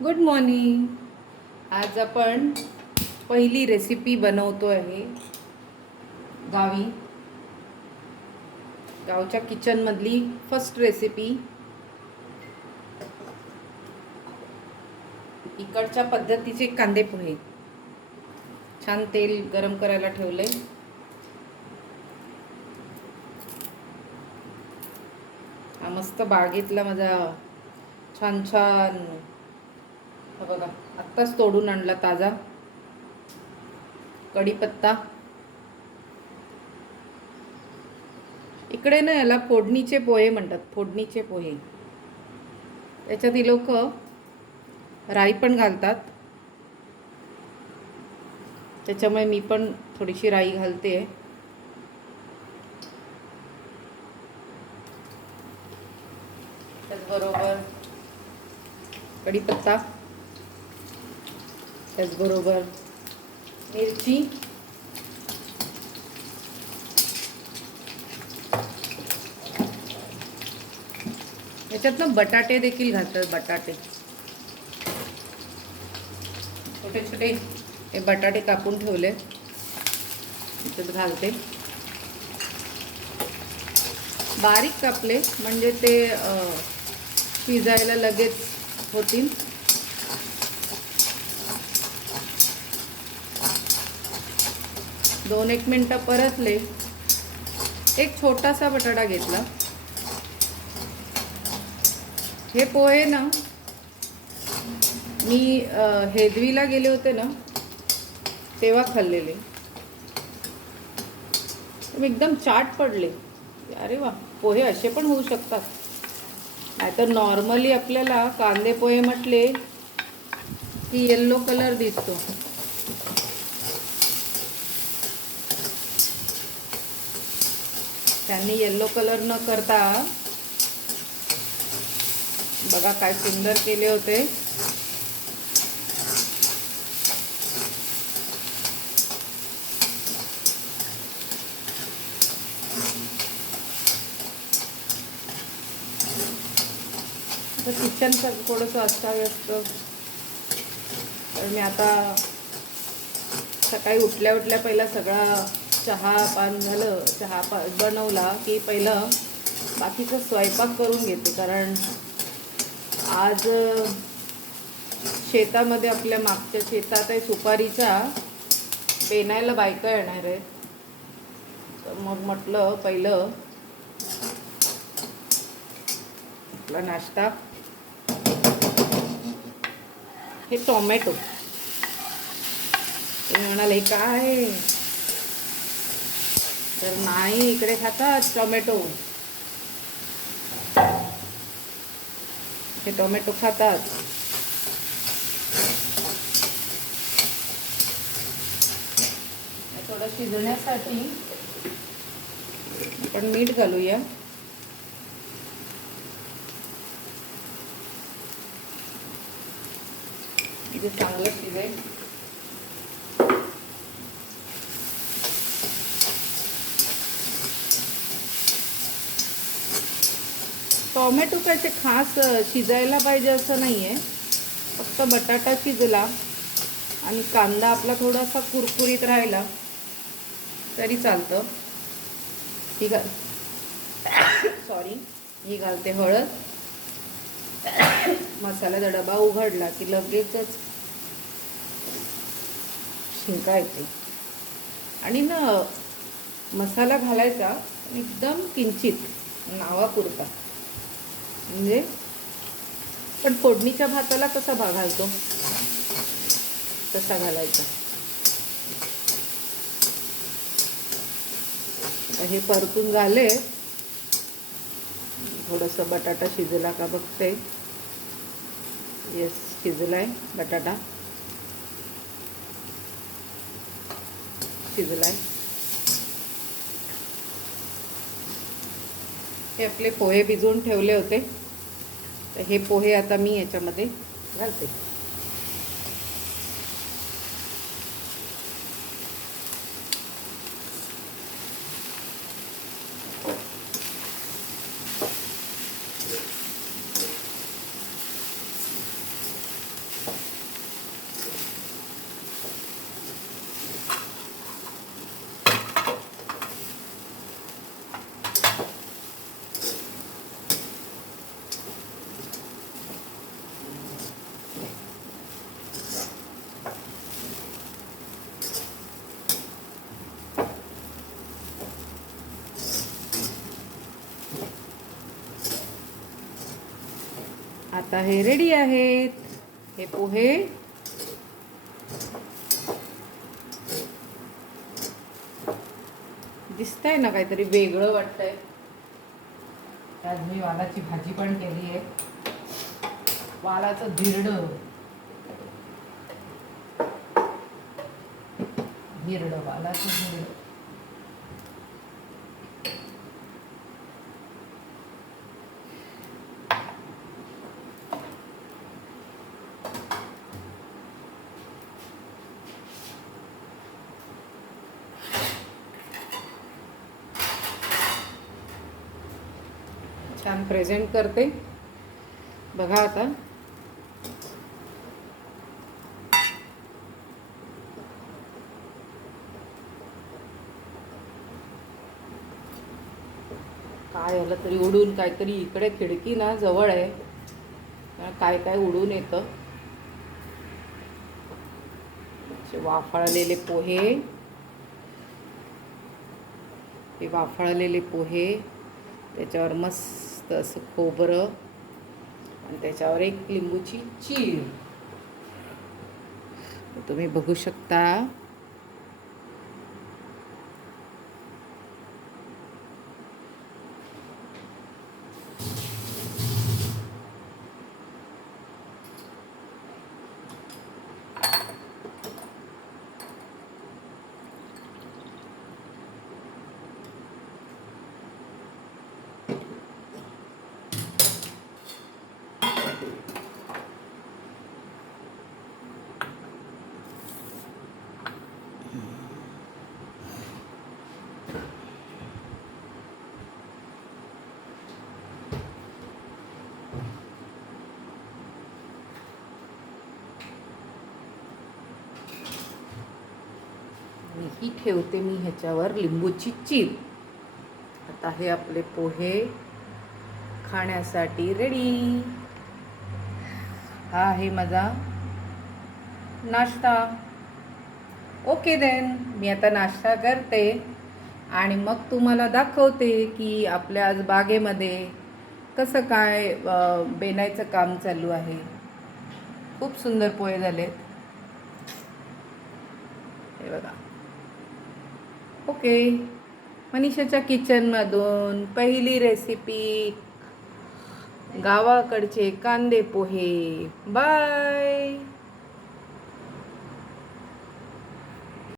Good morning. आज आपण पहिली रेसिपी बनवतो आहे गावी. गावच्या किचनमधली फर्स्ट रेसिपी. इकडच्या पद्धतीचे कांदे पोहे. छान तेल गरम करायला ठेवले. हा मस्त बागेतला माझा छान छान, हा बघा आत्ताच तोडून आणला ताजा कढीपत्ता. इकडे ना याला फोडणीचे पोहे म्हणतात. फोडणीचे पोहे. याच्यात ही लोक राई पण घालतात, त्याच्यामुळे मी पण थोडीशी राई घालते. त्याचबरोबर कढीपत्ता, त्याचबरोबर मिरची, याच्यात ना बटाटे देखील घालतात. बटाटे छोटे छोटे हे बटाटे कापून ठेवले, त्याच्यात घालते. बारीक कापले म्हणजे ते शिजायला लगेच होतील. दोन एक मिनटं परतले. एक छोटासा बटाटा घेतला. हे पोहे ना मी हेदवीला गेले होते ना तेव्हा खाल्लेले. एकदम चाट पडले. अरे वा, पोहे असे पण होऊ शकतात. नाहीतर नॉर्मली आपल्याला कांदे पोहे म्हटले की येल्लो कलर दिसतो. त्यांनी येल्लो कलर न करता बघा काय सुंदर केले होते. किचनचं थोडंसं अस्ताव्यस्त. तर मी आता सकाळी उठल्या पहिला सगळा चहा पान झालं. चहा बनवला की पहिलं बाकीचा स्वयंपाक करून घेते. कारण आज शेतामध्ये आपल्या मागच्या शेतात आहे सुपारीच्या, पेनायला बायका येणार आहे. तर मग म्हटलं पहिलं आपला नाश्ता. हे टोमॅटो. तुम्ही म्हणाल हे काय, तर नाही, इकडे खातात टोमॅटो. हे टोमॅटो खातात. थोडं शिजण्यासाठी आपण मीठ घालूया. म्हणजे चांगलं शिजेल. टोमॅटो काय खास शिजायला पाहिजे असं नाही आहे. फक्त बटाटा शिजला आणि कांदा आपला थोडासा कुरकुरीत राहिला तरी चालतं. ही ही घालते हळद. मसाल्याचा डबा उघडला की लगेचच शिंका येते. आणि ना मसाला घालायचा एकदम किंचित, नावापुरता. म्हणजे पण फोडणीच्या भाताला कसा घालतो तसा घालायचा. हे परतून झाले. थोडंसं बटाटा शिजला का बघते. येस, शिजलाय बटाटा, शिजलाय. हे आपले पोहे भिजवून ठेवले होते, तर हे पोहे आता मी याच्यामध्ये घालते. आता हे रेडी आहेत हे पोहे. दिसतंय ना काहीतरी वेगळं वाटतंय. आज मी वालाची भाजी पण केली आहे. वालाचं धिरडं वालाचं धिरडं. छान प्रेझेंट करते बघा आता. काय झालं तरी उडून काहीतरी इकडे खिडकी ना जवळ आहे, काय काय उडून येतं. वाफळलेले पोहे, हे वाफळलेले पोहे, त्याच्यावर मस्त असं खोबरं आणि त्याच्यावर एक लिंबूची चीर तुम्ही बघू शकता. ही ठेवते मी ह्याच्यावर लिंबूची चीर. आता हे आपले पोहे खाण्यासाठी रेडी. हा आहे माझा नाश्ता. ओके देन, मी आता नाश्ता करते आणि मग तुम्हाला दाखवते की आपल्या आज बागेमध्ये कसं काय बेनायचं काम चालू आहे. खूप सुंदर पोहे झालेत हे बघा. ओके, मनीषाच्या किचनमधून पहिली रेसिपी गावाकडचे कांदे पोहे. बाय.